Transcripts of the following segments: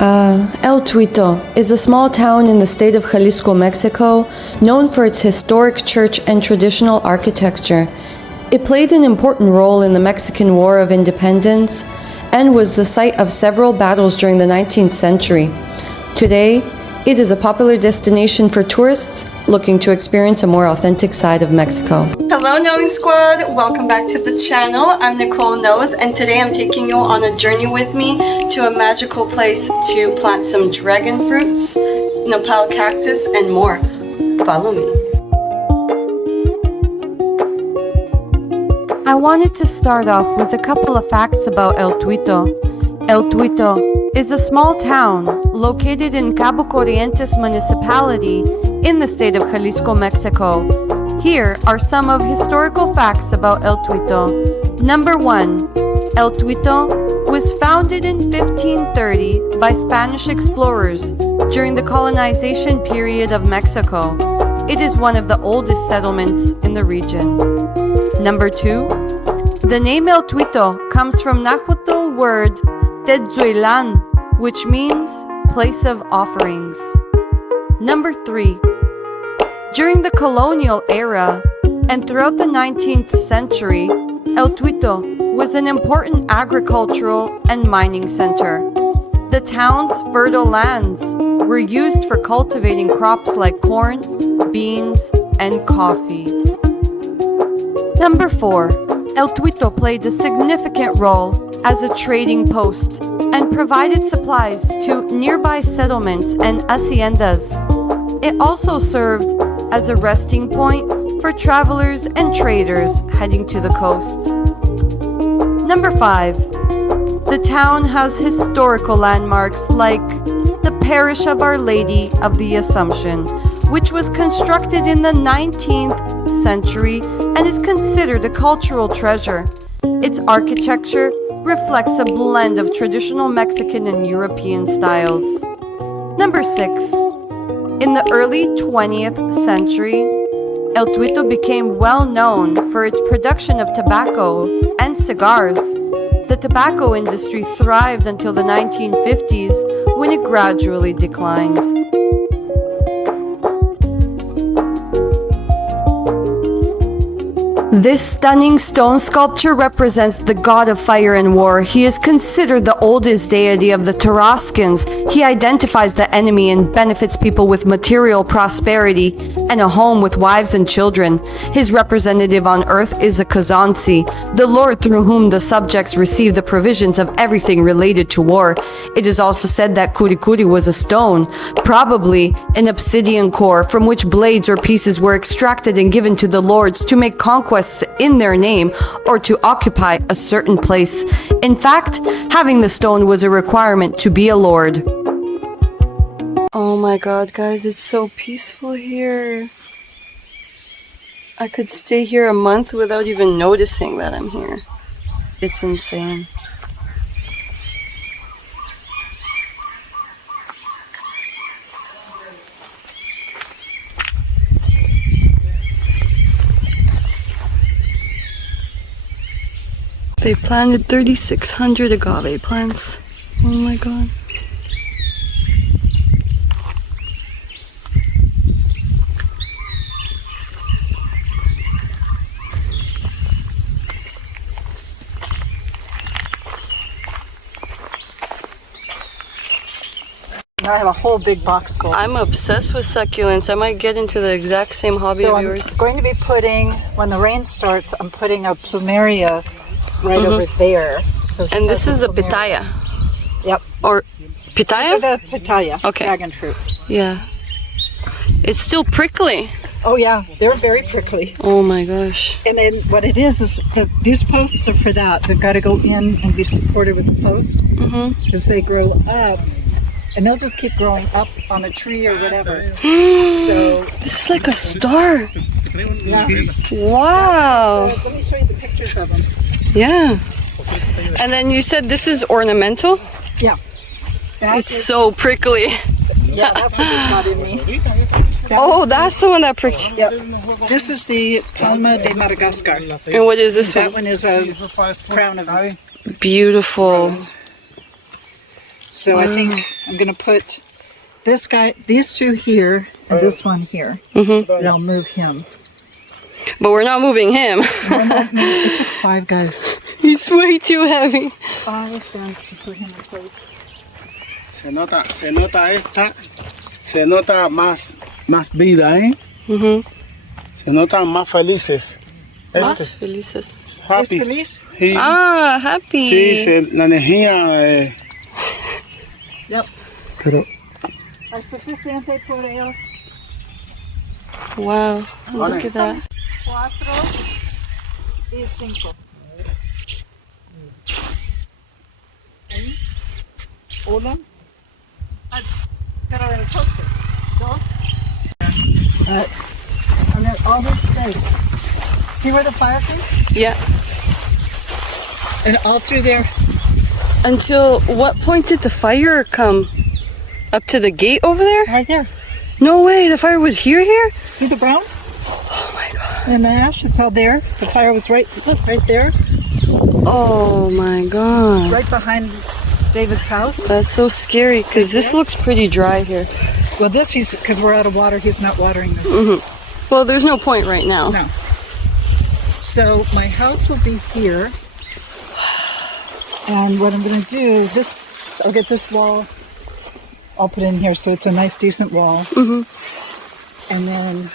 El Tuito is a small town in the state of Jalisco, Mexico, known for its historic church and traditional architecture. It played an important role in the Mexican War of Independence and was the site of several battles during the 19th century. Today, it is a popular destination for tourists looking to experience a more authentic side of Mexico. Hello Knowing Squad, welcome back to the channel. I'm Nikol Knows, and today I'm taking you on a journey with me to a magical place to plant some dragon fruits, nopal cactus, and more. Follow me. I wanted to start off with a couple of facts about El Tuito. El Tuito is a small town located in Cabo Corrientes municipality in the state of Jalisco, Mexico. Here are some of historical facts about El Tuito. Number 1. El Tuito was founded in 1530 by Spanish explorers during the colonization period of Mexico. It is one of the oldest settlements in the region. Number 2. The name El Tuito comes from Nahuatl word Tetzuilan, which means place of offerings. Number 3. During the colonial era and throughout the 19th century, El Tuito was an important agricultural and mining center. The town's fertile lands were used for cultivating crops like corn, beans, and coffee. Number 4. El Tuito played a significant role as a trading post and provided supplies to nearby settlements and haciendas. It also served as a resting point for travelers and traders heading to the coast. Number 5. The town has historical landmarks like the Parish of Our Lady of the Assumption, which was constructed in the 19th century and is considered a cultural treasure. Its architecture reflects a blend of traditional Mexican and European styles. Number 6. In the early 20th century, El Tuito became well known for its production of tobacco and cigars. The tobacco industry thrived until the 1950s when it gradually declined. This stunning stone sculpture represents the god of fire and war. He is considered the oldest deity of the Tarascans. He identifies the enemy and benefits people with material prosperity and a home with wives and children. His representative on earth is a Kazansi, the lord through whom the subjects receive the provisions of everything related to war. It is also said that Kurikuri was a stone, probably an obsidian core from which blades or pieces were extracted and given to the lords to make conquests in their name or to occupy a certain place. In fact, having the stone was a requirement to be a lord. Oh my god, guys, it's so peaceful here. I could stay here a month without even noticing that I'm here. It's insane. They planted 3,600 agave plants. Oh my god. I have a whole big box full. I'm obsessed with succulents. I might get into the exact same hobby of yours. I'm going to be putting, when the rain starts, I'm putting a plumeria right over there. So and this is the pitaya. Yep. Or pitaya? These are the pitaya, okay. Dragon fruit. Yeah. It's still prickly. Oh yeah, they're very prickly. Oh my gosh. And then what it is these posts are for that. They've got to go in and be supported with the post as they grow up. And they'll just keep growing up on a tree or whatever. So this is like a star. Yeah. Wow. So let me show you the pictures of them. Yeah. And then you said this is ornamental? Yeah. It's so prickly. Yeah, that's what this got in me. That's the one that pricked you. Yep. This is the Palma de Madagascar. And what is this one? That one is a crown of beautiful. So I think I'm going to put these two here, and this one here. And I'll move him. But we're not moving him. It took 5 guys. He's way too heavy. 5 guys to put him in place. Se nota más vida, ¿eh? Se notan más felices. Más felices. Happy. ¿Es feliz? Sí, Ah, happy. sí, la energía. Yep. Pero ¿Es suficiente por ellos? Wow, look at that. 4 y 5. Ahí. 1. Pero el toaster. 2. And then all this space. See where the fire is? Yeah. And all through there. Until what point did the fire come? Up to the gate over there? Right there. No way, the fire was here? See the brown? Oh my god. And the ash, it's all there. The fire was right there. Oh my god. Right behind David's house. That's so scary because this looks pretty dry here. Well, because we're out of water, he's not watering this. Well, there's no point right now. No. So my house will be here. And what I'm going to do, I'll get this wall. I'll put in here so it's a nice, decent wall. And then,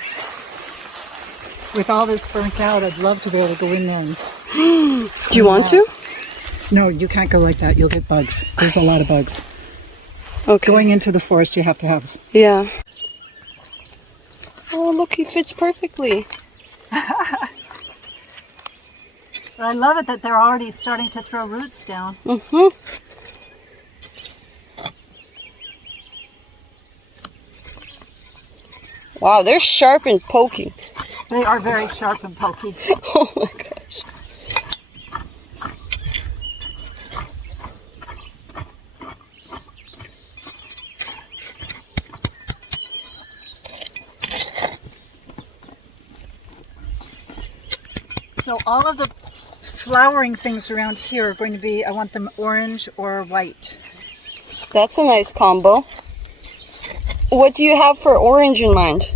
with all this burnt out, I'd love to be able to go in there. And Do you want to? No, you can't go like that. You'll get bugs. There's a lot of bugs. Okay. Going into the forest, you have to have. Yeah. Oh, look, he fits perfectly. But I love it that they're already starting to throw roots down. Wow, they're sharp and poking. They are very sharp and pokey. Oh my gosh. So all of the flowering things around here are going to be, I want them orange or white. That's a nice combo. What do you have for orange in mind?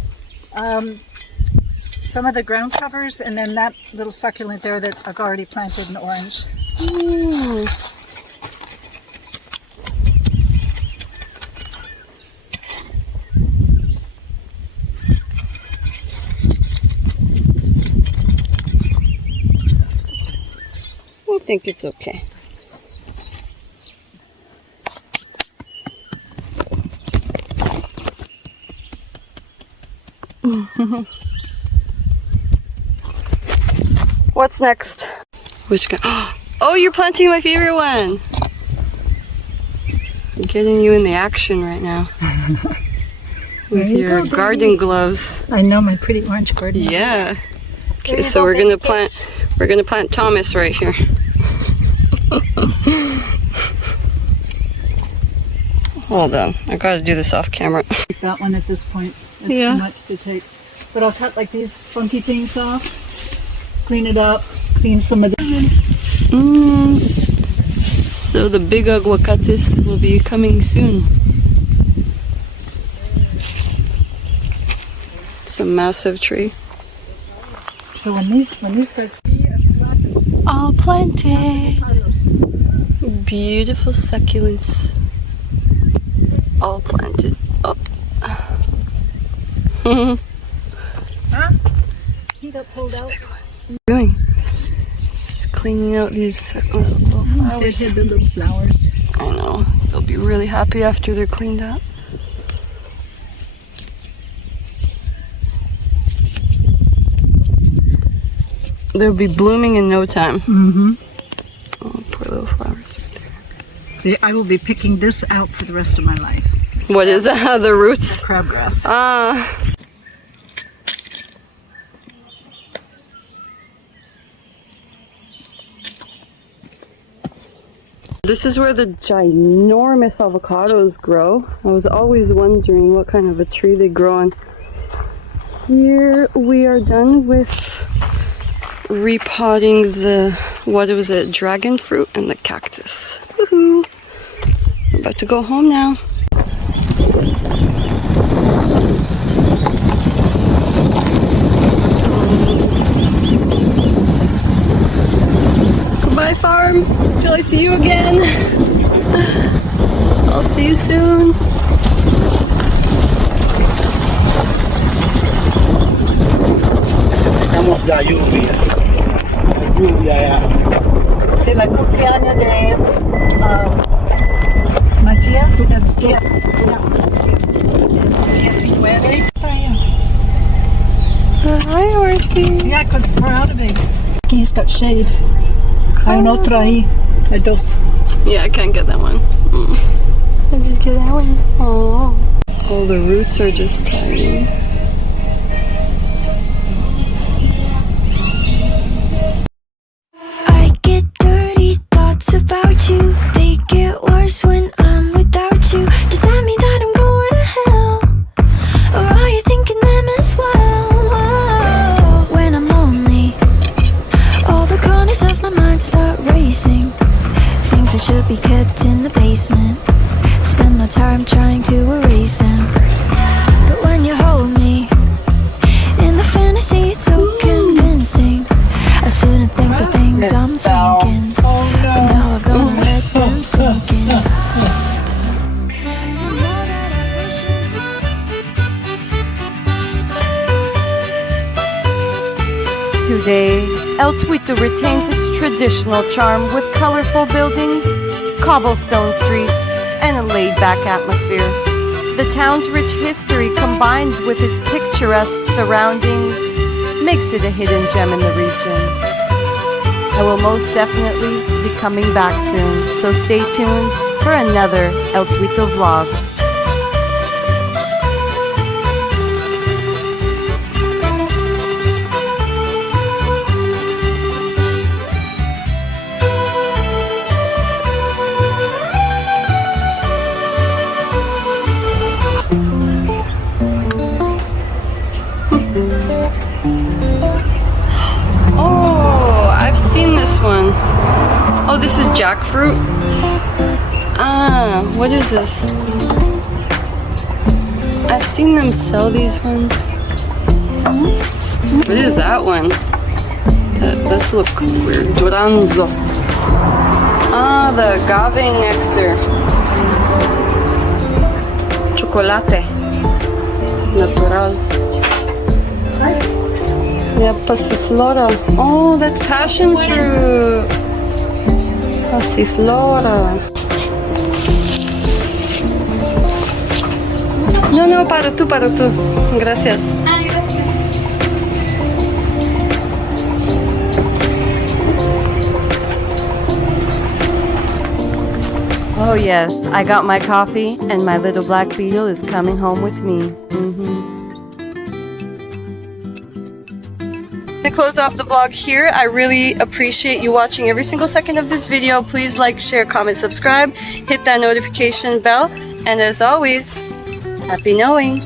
Some of the ground covers, and then that little succulent there that I've already planted in orange. I think it's okay. What's next? Which guy? Oh, you're planting my favorite one. I'm getting you in the action right now. With your garden gloves. I know, my pretty orange garden. Yeah. Okay, so we're gonna plant Thomas right here. Hold on, I gotta do this off camera. That one at this point. It's Yeah. too much to take. But I'll cut like these funky things off, clean it up, clean some of them. So the big aguacates will be coming soon. It's a massive tree. So when these guys All planted. Beautiful succulents. All planted. Oh. he got pulled out. Doing? Just cleaning out these little flowers. They hid the little flowers. I know. They'll be really happy after they're cleaned up. They'll be blooming in no time. Oh, poor little flowers right there. See, I will be picking this out for the rest of my life. What is that? The roots? Crabgrass. Ah. This is where the ginormous avocados grow. I was always wondering what kind of a tree they grow on. Here we are done with repotting the, what was it, dragon fruit and the cactus. Woohoo! about to go home now. Goodbye, farm. Till I see you again. I'll see you soon. Necesitamos la lluvia. Lluvia ya. De la cumpleaños de Matías es 19. Hi, horsey. Yeah, because we're out of eggs. He's got shade. Hay un otro ahí. Hay dos. Yeah, I can't get that one. I just get that one. Oh. All the roots are just tiny. I get dirty thoughts about you. They get worse when I'm without you. Does that mean that I'm going to hell? Or are you thinking them as well? Whoa. When I'm lonely, all the corners of my mind start racing. Things that should be kept in the basement. Spend my time trying to erase them. But when you hold me in the fantasy, it's so convincing. I shouldn't think the things I'm thinking, but now I've got to let them sink in. Today, El Tuito retains its traditional charm with colorful buildings, cobblestone streets, and a laid-back atmosphere. The town's rich history combined with its picturesque surroundings makes it a hidden gem in the region. I will most definitely be coming back soon, so stay tuned for another El Tuito vlog. Oh, I've seen this one. Oh, this is jackfruit. Ah, what is this? I've seen them sell these ones. What is that one? This look weird. Duranzo. Ah, the agave nectar. Chocolate. Natural. Yeah, passiflora. Oh, that's passion fruit. Passiflora. No, para tú. Gracias. Oh yes, I got my coffee and my little black beetle is coming home with me. To close off the vlog here, I really appreciate you watching every single second of this video. Please like, share, comment, subscribe, hit that notification bell, and as always, happy knowing!